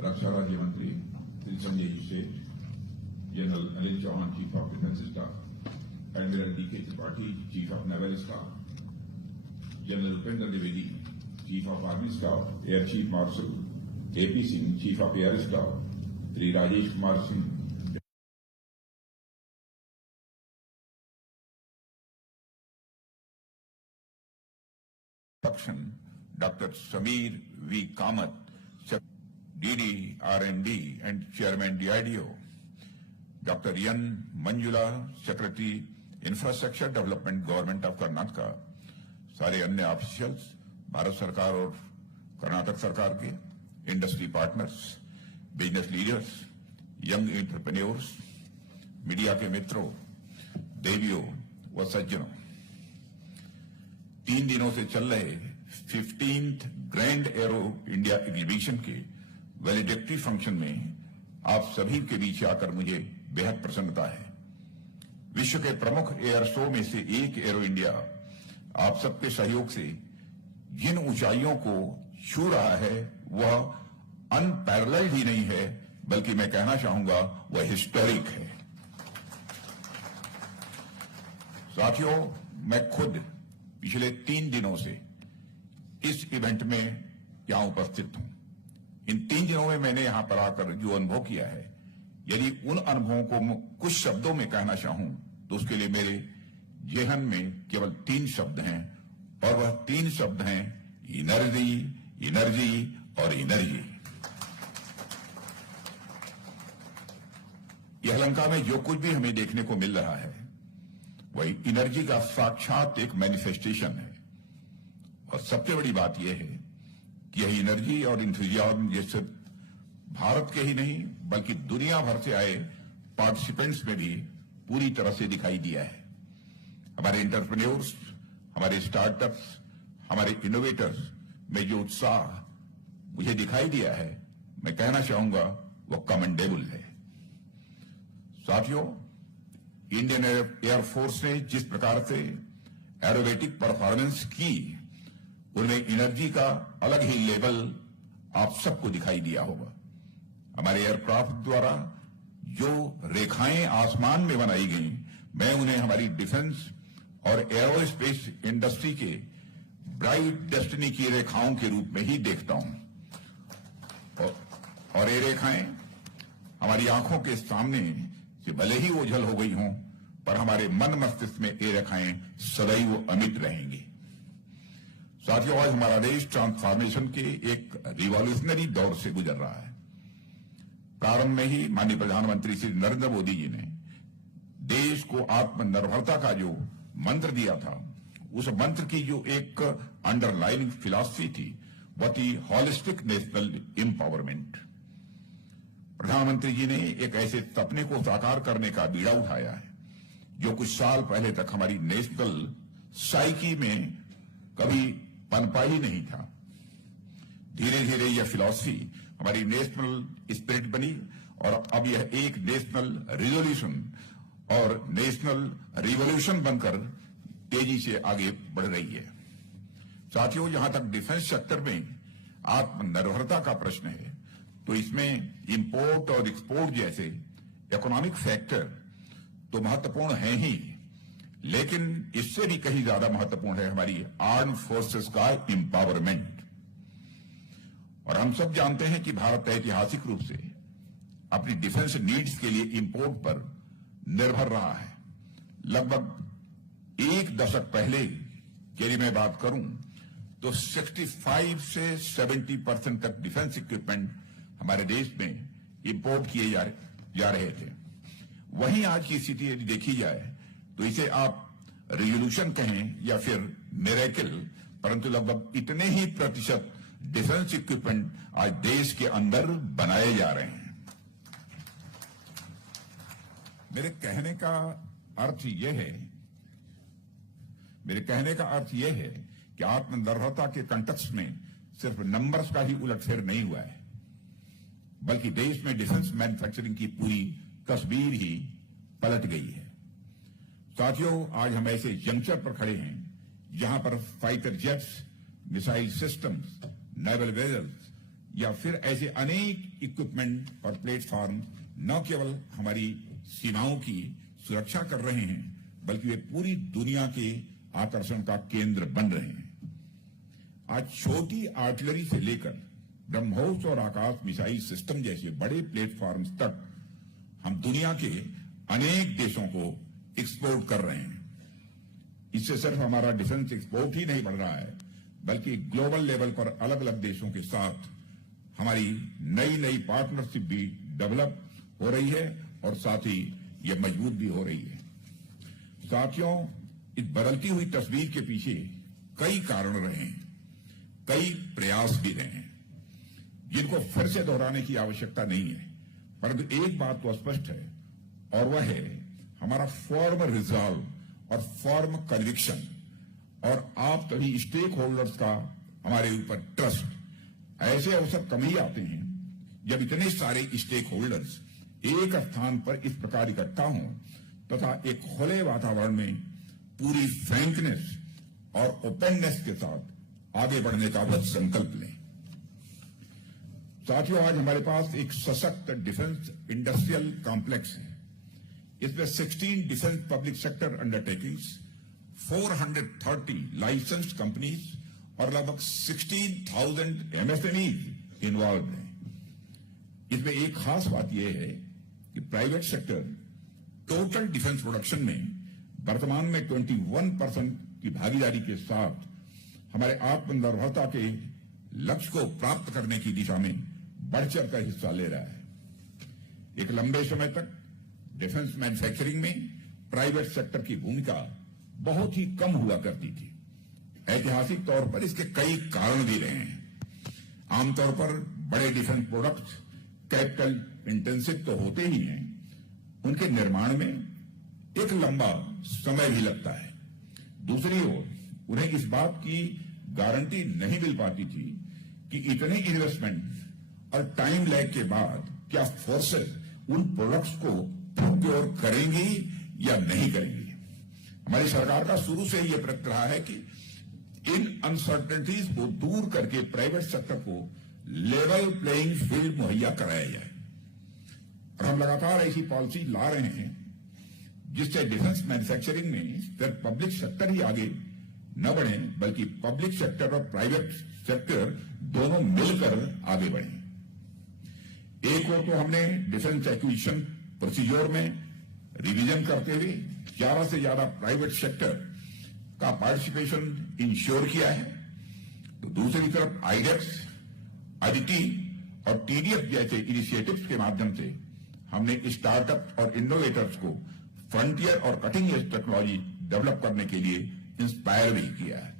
रक्षा राज्य मंत्री Shri Sanjay Seth, General Anil Chauhan, chief of defence staff, Admiral D K. Tripathi, chief of naval staff, General Upendra Dwivedi, chief of army staff, Air Chief Marshal A.P. Singh, chief of air staff, Shri Rajesh Kumar Singh, Dr. Sameer V. Kamath, DD, R&D and Chairman DIDO, Dr. Yan Manjula, Secretary Infrastructure Development, Government of Karnataka, सारे अन्य officials, Bharat सरकार और कर्नाटक सरकार के, industry partners, business leaders, young entrepreneurs, media के मित्रों, देवियों व सज्जनों, 3 दिनों से चल रहे 15th grand arrow India exhibition के वैलिडिक्टरी फंक्शन में आप सभी के बीच आकर मुझे बेहद प्रसन्नता है। विश्व के प्रमुख एयर शो में से एक एरो इंडिया आप सबके सहयोग से जिन ऊंचाइयों को छू रहा है वह अनपैरेलल्ड ही नहीं है, बल्कि मैं कहना चाहूंगा वह हिस्टोरिक है। साथियों, मैं खुद पिछले 3 दिनों से इस इवेंट में यहां उपस्थित हूं। इन 3 दिनों में मैंने यहां पर आकर जो अनुभव किया है, यदि उन अनुभवों को कुछ शब्दों में कहना चाहूं तो उसके लिए मेरे जेहन में केवल 3 शब्द हैं, और वह 3 शब्द हैं एनर्जी, एनर्जी और एनर्जी। यह लंका में जो कुछ भी हमें देखने को मिल रहा है वही एनर्जी का साक्षात एक मैनिफेस्टेशन है। और सबसे बड़ी बात यह है कि यह एनर्जी और इंथुजियाज्म जैसे भारत के ही नहीं बल्कि दुनिया भर से आए पार्टिसिपेंट्स में भी पूरी तरह से दिखाई दिया है। हमारे एंटरप्रेन्योर्स, हमारे स्टार्टअप्स, हमारे इनोवेटर्स में जो उत्साह मुझे दिखाई दिया है, मैं कहना चाहूंगा वो कमेंडेबल है। साथियों, इंडियन एयरफोर्स ने जिस प्रकार से एरोबेटिक परफॉर्मेंस की, उनमें एनर्जी का अलग ही लेवल आप सबको दिखाई दिया होगा। हमारे एयरक्राफ्ट द्वारा जो रेखाएं आसमान में बनाई गई, मैं उन्हें हमारी डिफेंस और एरोस्पेस इंडस्ट्री के ब्राइट डेस्टिनी की रेखाओं के रूप में ही देखता हूं। और ये रेखाएं हमारी आंखों के सामने से भले ही ओझल हो गई हों, पर हमारे मन मस्तिष्क में ये रेखाएं सदैव अमिट रहेंगी। साथियों, आज हमारा देश ट्रांसफॉर्मेशन के एक रिवॉल्यूशनरी दौर से गुजर रहा है। प्रारंभ में ही माननीय प्रधानमंत्री श्री नरेंद्र मोदी जी ने देश को आत्मनिर्भरता का जो मंत्र दिया था, उस मंत्र की जो एक अंडरलाइनिंग फिलॉसफी थी वह थी होलिस्टिक नेशनल एम्पावरमेंट। प्रधानमंत्री जी ने एक ऐसे सपने को साकार करने का बीड़ा उठाया है जो कुछ साल पहले तक हमारी नेशनल साइकी में कभी पनपा ही नहीं था। धीरे धीरे यह फिलॉसफी हमारी नेशनल स्पिरिट बनी और अब यह एक नेशनल रिजोल्यूशन और नेशनल रिवॉल्यूशन बनकर तेजी से आगे बढ़ रही है। साथियों, जहां तक डिफेंस सेक्टर में आत्मनिर्भरता का प्रश्न है, तो इसमें इंपोर्ट और एक्सपोर्ट जैसे इकोनॉमिक फैक्टर तो महत्वपूर्ण हैं ही, लेकिन इससे भी कहीं ज्यादा महत्वपूर्ण है हमारी आर्म्ड फोर्सेस का एम्पावरमेंट। और हम सब जानते हैं कि भारत ऐतिहासिक रूप से अपनी डिफेंस नीड्स के लिए इंपोर्ट पर निर्भर रहा है। लगभग 1 दशक पहले यदि मैं बात करूं तो 65 से 70% तक डिफेंस इक्विपमेंट हमारे देश में इंपोर्ट किए जा रहे थे। वहीं आज की स्थिति यदि देखी जाए तो इसे आप रिवॉल्यूशन कहें या फिर मिरेकल, परंतु लगभग इतने ही प्रतिशत डिफेंस इक्विपमेंट आज देश के अंदर बनाए जा रहे हैं। मेरे कहने का अर्थ यह है कि आत्मनिर्भरता के कंटेक्स्ट में सिर्फ नंबर्स का ही उलटफेर नहीं हुआ है, बल्कि देश में डिफेंस मैन्युफैक्चरिंग की पूरी तस्वीर ही पलट गई है। साथियों, आज हम ऐसे जंक्शन पर खड़े हैं जहां पर fighter jets, missile systems, naval vessels, या फिर ऐसे अनेक इक्विपमेंट और प्लेटफॉर्म न केवल हमारी सीमाओं की सुरक्षा कर रहे हैं, बल्कि वे पूरी दुनिया के आकर्षण का केंद्र बन रहे हैं। आज छोटी आर्टिलरी से लेकर ब्रह्मोस और आकाश मिसाइल सिस्टम जैसे बड़े प्लेटफॉर्म्स तक हम दुनिया के अनेक देशों को एक्सपोर्ट कर रहे हैं। इससे सिर्फ हमारा डिफेंस एक्सपोर्ट ही नहीं बढ़ रहा है, बल्कि ग्लोबल लेवल पर अलग अलग देशों के साथ हमारी नई नई पार्टनरशिप भी डेवलप हो रही है और साथ ही ये मजबूत भी हो रही है। साथियों, इस बदलती हुई तस्वीर के पीछे कई कारण रहे हैं, कई प्रयास भी रहे हैं, जिनको फिर से दोहराने की आवश्यकता नहीं है। परंतु एक बात तो स्पष्ट है, और वह है हमारा फॉर्म रिजॉल्व और फॉर्म कन्विक्शन और आप सभी स्टेक होल्डर्स का हमारे ऊपर ट्रस्ट। ऐसे अवसर कम ही आते हैं जब इतने सारे स्टेक होल्डर्स एक स्थान पर इस प्रकार इकट्ठा हों तथा एक खुले वातावरण में पूरी फ्रैंकनेस और ओपननेस के साथ आगे बढ़ने का वह संकल्प लें। साथियों, आज हमारे पास एक सशक्त डिफेंस इंडस्ट्रियल कॉम्प्लेक्स है। इसमें 16 defence public sector undertakings, 430 licensed companies और लगभग 16,000 एमएसएमईज इन्वॉल्व हैं। इसमें एक खास बात यह है कि private sector total defence production में वर्तमान में 21% की भागीदारी के साथ हमारे आत्मनिर्भरता के लक्ष्य को प्राप्त करने की दिशा में बढ़ चढ़कर हिस्सा ले रहा है। एक लंबे समय तक डिफेंस मैन्युफैक्चरिंग में प्राइवेट सेक्टर की भूमिका बहुत ही कम हुआ करती थी। ऐतिहासिक तौर पर इसके कई कारण भी रहे हैं। आमतौर पर बड़े डिफेंस प्रोडक्ट्स कैपिटल इंटेंसिव तो होते ही हैं, उनके निर्माण में एक लंबा समय भी लगता है। दूसरी ओर उन्हें इस बात की गारंटी नहीं मिल पाती थी कि इतने इन्वेस्टमेंट और टाइम लैग के बाद क्या फोर्सेस उन प्रोडक्ट्स को प्रोक्योर करेंगी या नहीं करेंगी। हमारी सरकार का शुरू से यह प्रयत्न रहा है कि इन अनसर्टेनिटीज को दूर करके प्राइवेट सेक्टर को लेवल प्लेइंग फील्ड मुहैया कराया जाए। और हम लगातार ऐसी पॉलिसी ला रहे हैं जिससे डिफेंस मैन्युफैक्चरिंग में सिर्फ पब्लिक सेक्टर ही आगे न बढ़े, बल्कि पब्लिक सेक्टर और प्राइवेट सेक्टर दोनों मिलकर आगे बढ़े। एक ओर तो हमने डिफेंस एक्विजिशन प्रोसीजर में रिवीजन करते हुए 11 से ज्यादा प्राइवेट सेक्टर का पार्टिसिपेशन इंश्योर किया है, तो दूसरी तरफ आईडेक्स, आईडीटी और टीडीएफ जैसे इनिशिएटिव्स के माध्यम से हमने स्टार्टअप और इनोवेटर्स को फ्रंटियर और कटिंग एज टेक्नोलॉजी डेवलप करने के लिए इंस्पायर भी किया है।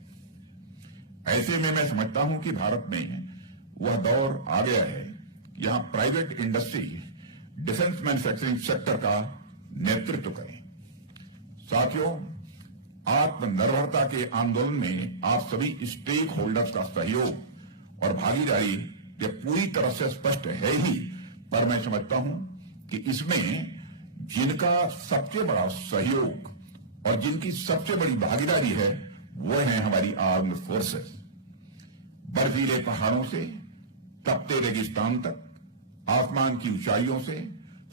ऐसे में मैं समझता हूं कि भारत में वह दौर आ गया है कि यहां private industry defence manufacturing sector का नेतृत्व करें। साथियों, आत्मनिर्भरता के आंदोलन में आप सभी स्टेक होल्डर्स का सहयोग और भागीदारी ये पूरी तरह से स्पष्ट है ही, पर मैं समझता हूं कि इसमें जिनका सबसे बड़ा सहयोग और जिनकी सबसे बड़ी भागीदारी है वो है हमारी आर्म्ड फोर्सेस। बर्फीले पहाड़ों से तपते रेगिस्तान तक, आसमान की ऊंचाइयों से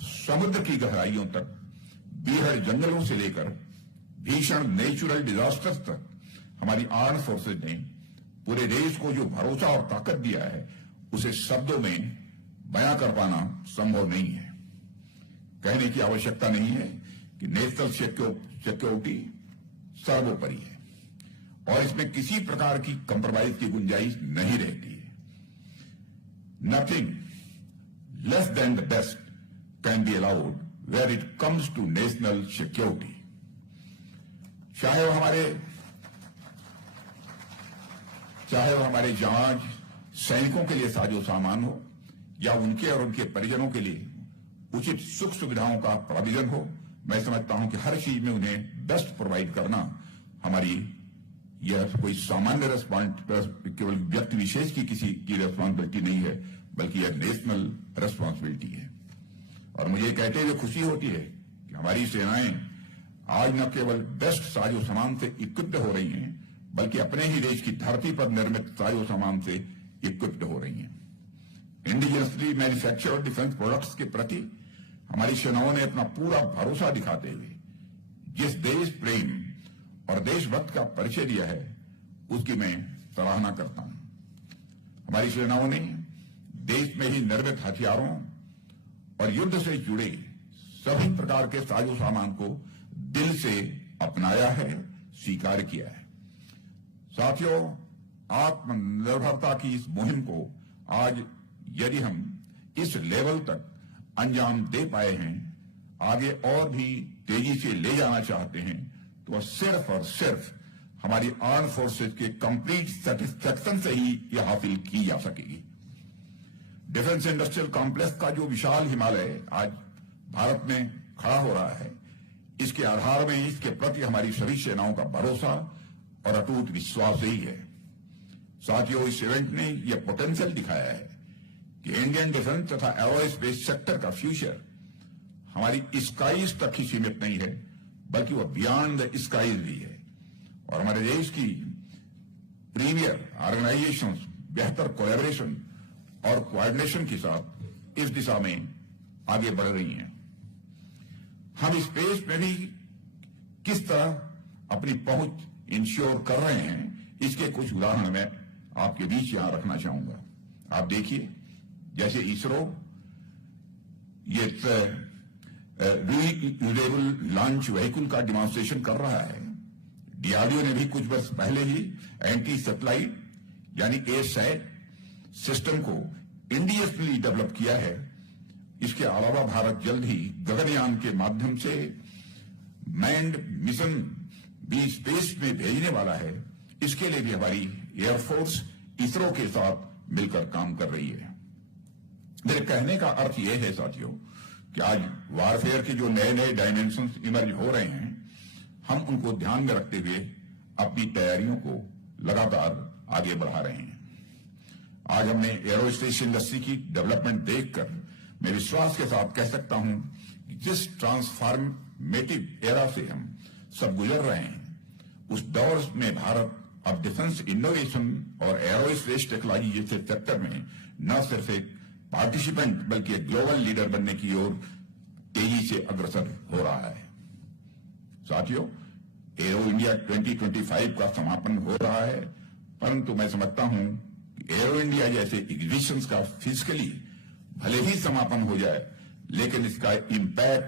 समुद्र की गहराइयों तक, बीहड़ जंगलों से लेकर भीषण नेचुरल डिजास्टर्स तक हमारी आर्म्ड फोर्सेज ने पूरे देश को जो भरोसा और ताकत दिया है उसे शब्दों में बयां कर पाना संभव नहीं है। कहने की आवश्यकता नहीं है कि नेशनल सिक्योरिटी सर्वोपरि है और इसमें किसी प्रकार की कंप्रोमाइज की गुंजाइश नहीं रहती है। Nothing less than the best can be allowed where it comes to national security. चाहे वो हमारे जहाज सैनिकों के लिए साजो सामान हो या उनके और उनके परिजनों के लिए उचित सुख सुविधाओं का प्रोविजन हो, मैं समझता हूं कि हर चीज में उन्हें बेस्ट प्रोवाइड करना हमारी यह कोई सामान्य रेस्पॉन्सिबिलिटी, केवल व्यक्ति विशेष की किसी की रेस्पॉन्सिबिलिटी नहीं है, बल्कि यह नेशनल रेस्पॉन्सिबिलिटी है। और मुझे कहते हुए खुशी होती है कि हमारी सेनाएं आज न केवल बेस्ट साजो सामान से इक्विप्ड हो रही हैं, बल्कि अपने ही देश की धरती पर निर्मित साजो सामान से इक्विप्ड हो रही हैं। इंडिजिनियसली मैन्युफैक्चर्ड डिफेंस प्रोडक्ट्स के प्रति हमारी सेनाओं ने अपना पूरा भरोसा दिखाते हुए जिस देश प्रेम और देशभक्त का परिचय दिया है उसकी मैं सराहना करता हूं। हमारी सेनाओं ने देश में ही निर्मित हथियारों और युद्ध से जुड़े सभी प्रकार के साजो सामान को दिल से अपनाया है, स्वीकार किया है। साथियों, आत्मनिर्भरता की इस मुहिम को आज यदि हम इस लेवल तक अंजाम दे पाए हैं, आगे और भी तेजी से ले जाना चाहते हैं, तो सिर्फ और सिर्फ हमारी आर्म फोर्सेज के कंप्लीट सेटिस्फैक्शन से ही यह हासिल की जा सकेगी। डिफेंस इंडस्ट्रियल कॉम्प्लेक्स का जो विशाल हिमालय आज भारत में खड़ा हो रहा है, इसके आधार में इसके प्रति हमारी सभी सेनाओं का भरोसा और अटूट विश्वास ही है। साथियों, इस इवेंट ने यह पोटेंशियल दिखाया है कि इंडियन डिफेंस तथा एरोस्पेस सेक्टर का फ्यूचर हमारी स्काईज तक ही सीमित नहीं है, बल्कि वह बियॉन्ड द स्काईज भी है। और हमारे देश की प्रीमियर ऑर्गेनाइजेशंस बेहतर कोलैबोरेशन और कोऑर्डिनेशन के साथ इस दिशा में आगे बढ़ रही हैं। हम स्पेस में भी किस तरह अपनी पहुंच इंश्योर कर रहे हैं, इसके कुछ उदाहरण मैं आपके बीच यहां रखना चाहूंगा। आप देखिए, जैसे इसरो ये रीयूजेबल लॉन्च व्हीकल का डिमॉन्स्ट्रेशन कर रहा है। डीआरडीओ ने भी कुछ वर्ष पहले ही एंटी सैटेलाइट यानी एसैट सिस्टम को इंडिजिनियसली डेवलप किया है। इसके अलावा भारत जल्द ही गगनयान के माध्यम से मैन्ड मिशन भी स्पेस में भेजने वाला है। इसके लिए भी हमारी एयरफोर्स इसरो के साथ मिलकर काम कर रही है। मेरे कहने का अर्थ यह है साथियों कि आज वारफेयर के जो नए नए डायमेंशंस इमर्ज हो रहे हैं, हम उनको ध्यान में रखते हुए अपनी तैयारियों को लगातार आगे बढ़ा रहे हैं। आज हमने एरोस्पेस इंडस्ट्री की डेवलपमेंट देखकर मैं विश्वास के साथ कह सकता हूं कि जिस ट्रांसफॉर्मेटिव एरा से हम सब गुजर रहे हैं, उस दौर में भारत अब डिफेंस इनोवेशन और एरोस्पेस टेक्नोलॉजी जैसे सेक्टर में न सिर्फ एक पार्टिसिपेंट बल्कि एक ग्लोबल लीडर बनने की ओर तेजी से अग्रसर हो रहा है। साथियों, एरो इंडिया 2025 का समापन हो रहा है, परंतु मैं समझता हूं कि एरो इंडिया जैसे एग्जीबिशंस का फिजिकली भले ही समापन हो जाए, लेकिन इसका इंपैक्ट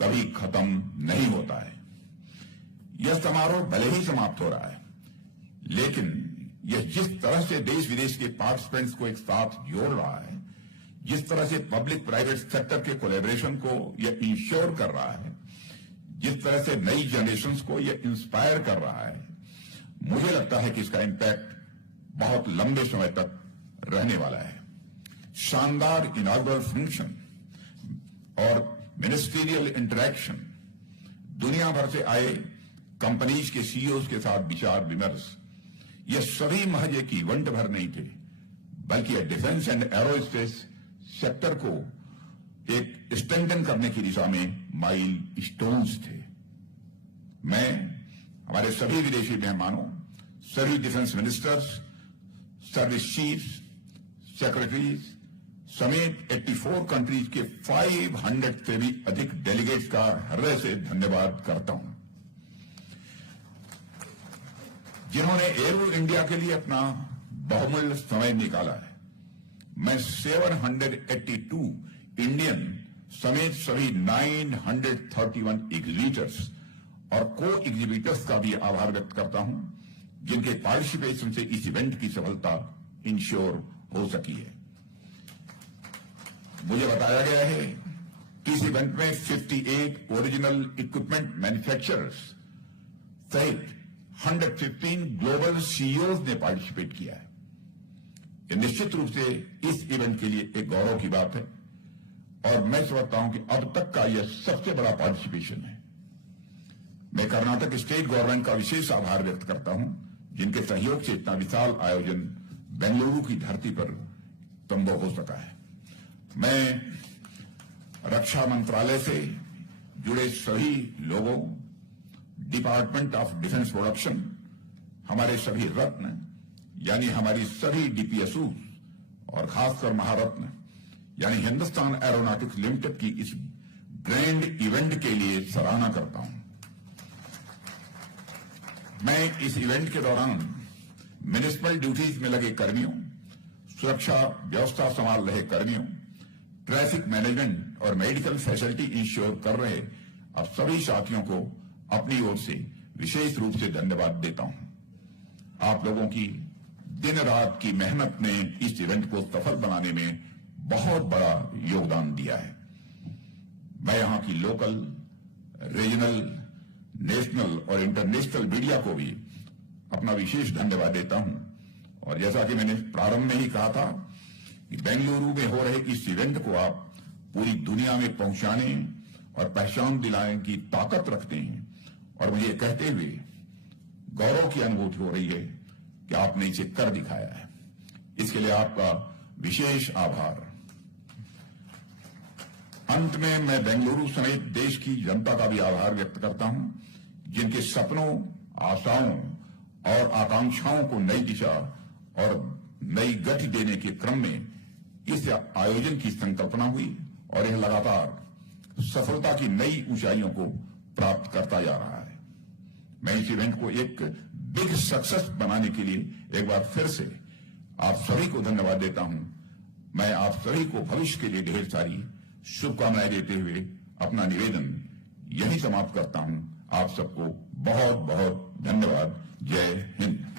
कभी खत्म नहीं होता है। यह समारोह भले ही समाप्त हो रहा है, लेकिन यह जिस तरह से देश विदेश के पार्टिसिपेंट्स को एक साथ जोड़ रहा है, जिस तरह से पब्लिक प्राइवेट सेक्टर के कोलैबोरेशन को यह इंश्योर कर रहा है, जिस तरह से नई जनरेशंस को यह इंस्पायर कर रहा है, मुझे लगता है कि इसका इंपैक्ट बहुत लंबे समय तक रहने वाला है। शानदार इनॉग्रल फंक्शन और मिनिस्ट्रियल इंटरैक्शन, दुनिया भर से आए कंपनीज के सीईओज के साथ विचार विमर्श, ये सभी महज एक इवेंट भर नहीं थे, बल्कि डिफेंस एंड एरोस्पेस सेक्टर को एक स्ट्रेंथन करने की दिशा में माइल स्टोन्स थे। मैं हमारे सभी विदेशी मेहमानों, सभी defence ministers, service chiefs, secretaries समेत 84 कंट्रीज के 500 से भी अधिक डेलीगेट्स का हृदय से धन्यवाद करता हूं, जिन्होंने एरो इंडिया के लिए अपना बहुमूल्य समय निकाला है। मैं 782 इंडियन समेत सभी 931 एग्जीबिटर्स और को एग्जीबिटर्स का भी आभार व्यक्त करता हूं, जिनके पार्टिसिपेशन से इस इवेंट की सफलता इंश्योर हो सकी है। मुझे बताया गया है कि इस इवेंट में 58 ओरिजिनल इक्विपमेंट मैन्युफैक्चरर्स सहित 115 ग्लोबल सीईओज ने पार्टिसिपेट किया है। यह निश्चित रूप से इस इवेंट के लिए एक गौरव की बात है और मैं समझता हूं कि अब तक का यह सबसे बड़ा पार्टिसिपेशन है। मैं कर्नाटक स्टेट गवर्नमेंट का विशेष आभार व्यक्त करता हूं, जिनके सहयोग से इतना विशाल आयोजन बेंगलुरु की धरती पर संभव हो सका है। मैं रक्षा मंत्रालय से जुड़े सभी लोगों, डिपार्टमेंट ऑफ डिफेंस प्रोडक्शन, हमारे सभी रत्न यानी हमारी सभी डीपीएसयू और खासकर महारत्न यानी हिंदुस्तान एरोनॉटिक्स लिमिटेड की इस ग्रैंड इवेंट के लिए सराहना करता हूं। मैं इस इवेंट के दौरान म्युनिसिपल ड्यूटीज में लगे कर्मियों, सुरक्षा व्यवस्था संभाल रहे कर्मियों, ट्रैफिक मैनेजमेंट और मेडिकल फैसिलिटी इंश्योर कर रहे अब सभी साथियों को अपनी ओर से विशेष रूप से धन्यवाद देता हूं। आप लोगों की दिन रात की मेहनत ने इस इवेंट को सफल बनाने में बहुत बड़ा योगदान दिया है। मैं यहां की लोकल, रीजनल, नेशनल और इंटरनेशनल मीडिया को भी अपना विशेष धन्यवाद देता हूं। और जैसा कि मैंने प्रारंभ में ही कहा था कि बेंगलुरु में हो रहे इस इवेंट को आप पूरी दुनिया में पहुंचाने और पहचान दिलाने की ताकत रखते हैं, और मुझे कहते हुए गौरव की अनुभूति हो रही है कि आपने इसे कर दिखाया है। इसके लिए आपका विशेष आभार। अंत में मैं बेंगलुरु समेत देश की जनता का भी आभार व्यक्त करता हूं, जिनके सपनों, आशाओं और आकांक्षाओं को नई दिशा और नई गति देने के क्रम में इस आयोजन की संकल्पना हुई और यह लगातार सफलता की नई ऊंचाइयों को प्राप्त करता जा रहा है। मैं इस इवेंट को एक बिग सक्सेस बनाने के लिए एक बार फिर से आप सभी को धन्यवाद देता हूं। मैं आप सभी को भविष्य के लिए ढेर सारी शुभकामनाएं देते हुए अपना निवेदन यही समाप्त करता हूं। आप सबको बहुत बहुत धन्यवाद। जय हिंद।